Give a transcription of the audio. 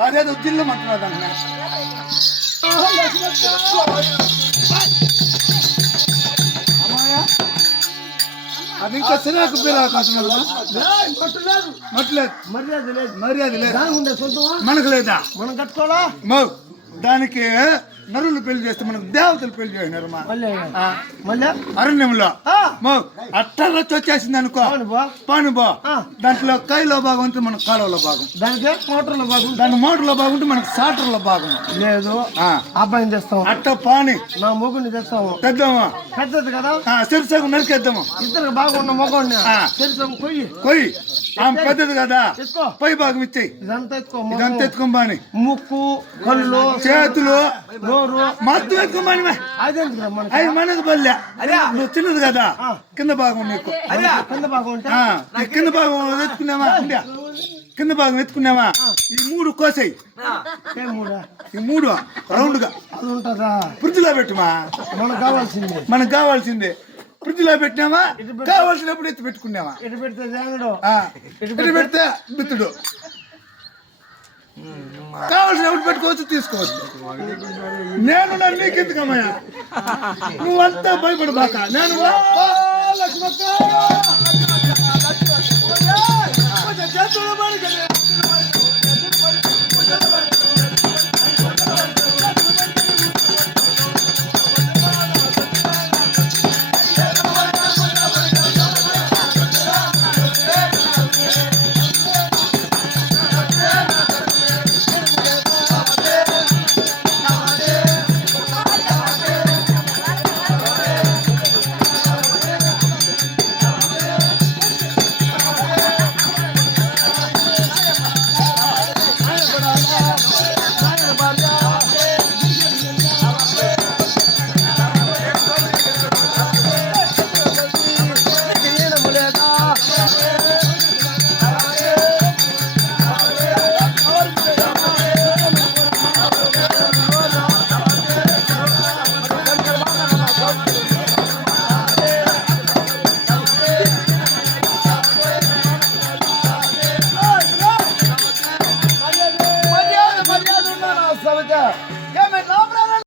అదేదో జిల్లు మాట్లాడదాం అది ఇంకా సిరాకు మర్యాద లేదు మనకు లేదా మనం కట్టుకోవాలా దానికి నరులు పెళ్లి చేస్తే మనకు దేవతలు పెళ్లి చేసినారు అరణ్యంలో అట్టరొచ్చి వచ్చేసింది అనుకో పాను బా దాంట్లో కైలో భాగం ఉంటే మనకు కాలువలో భాగం దానికి మోటార్లో భాగం దాని మోటార్లో భాగం ఉంటే మనకు సాటర్లో భాగం లేదు అబ్బాయిని తెస్తాం అట్ట పాని నా మొగుడిని తెస్తాము తెద్దామా పెద్దది కదా సిరిసగం నరికేద్దాము ఇద్దరు బాగున్న మొగోడిని సిరిసగం కొయ్యి ఆమె పెద్దది కదా పై భాగం ఇచ్చేయి ఇదంతా ఎత్తుకోబాని ముక్కు కళ్ళు చేతులు మొత్తం ఎత్తుకోబాని అవి మనకు బల్లె నువ్వు చిన్నది కదా కింద భాగం నీకు కింద భాగం ఎత్తుకున్నావా కింద భాగం ఎత్తుకున్నావా ఈ మూడు కోసాయి ఈ మూడు రౌండ్ గా అది ఉంటుందా ఫ్రిడ్జ్ లో పెట్టుమా మనకు కావాల్సిందే ఫ్రిడ్జ్ లో పెట్టినామా కావాల్సినప్పుడు ఎత్తి పెట్టుకున్నావా ఇటు పెడితే బిత్తుడు కావాల్సినప్పుడు పెట్టుకోవచ్చు తీసుకోవచ్చు నేను నీకు ఎందుకమ్మయ్యా నువ్వంతా భయపడబాక నేను లక్ష్మక్క